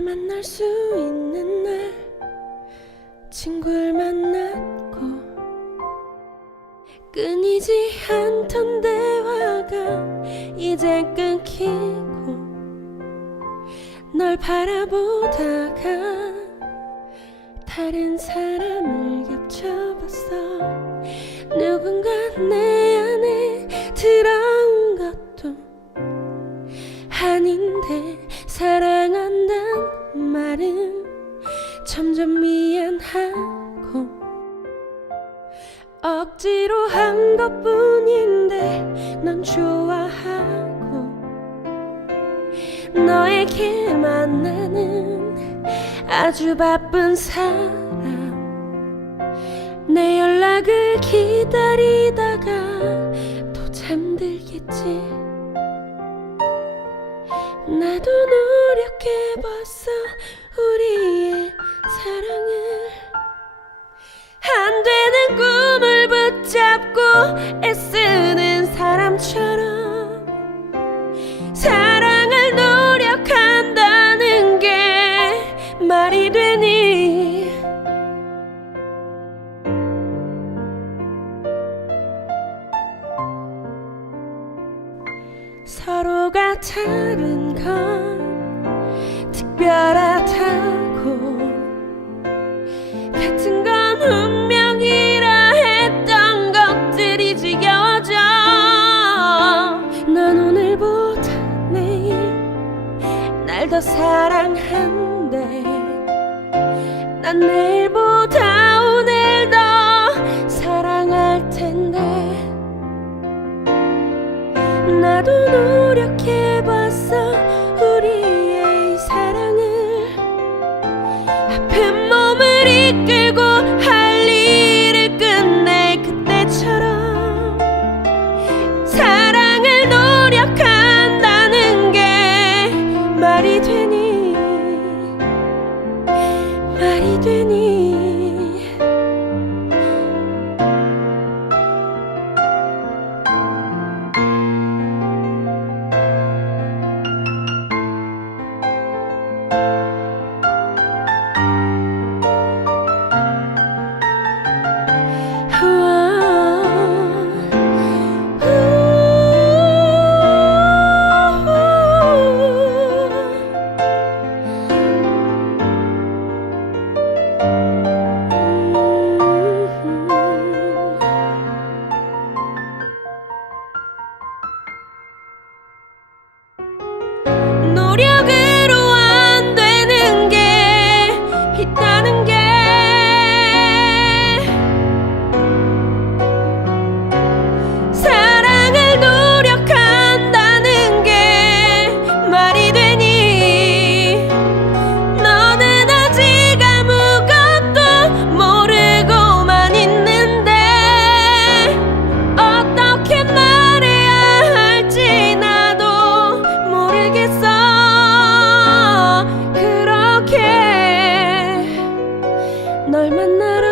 널 만날 수 있는 날 친구를 만났고 끊이지 않던 대화가 이제 끊기고 널 바라보다가 다른 사람을 겹쳐봤어. 누군가 내 안에 들어온 것도 아닌데 사랑한단 말은 점점 미안하고 억지로 한 것뿐인데 넌 좋아하고 너에게 만나는 아주 바쁜 사람. 내 연락을 기다리다가 또 잠들겠지 나도 노력해봤어 우리의 사랑을. 안 되는 꿈을 붙잡고 애쓰는 사람처럼 사랑을 노력한다는 게 말이 되니? 서로 가 다른 건 특별하다고. 같은 건 운명이라 했던 것들이 지겨워져. 넌 오늘보다 내일 날 더 사랑한대. 난 내일보다 나도 노력해봤어 널 만나러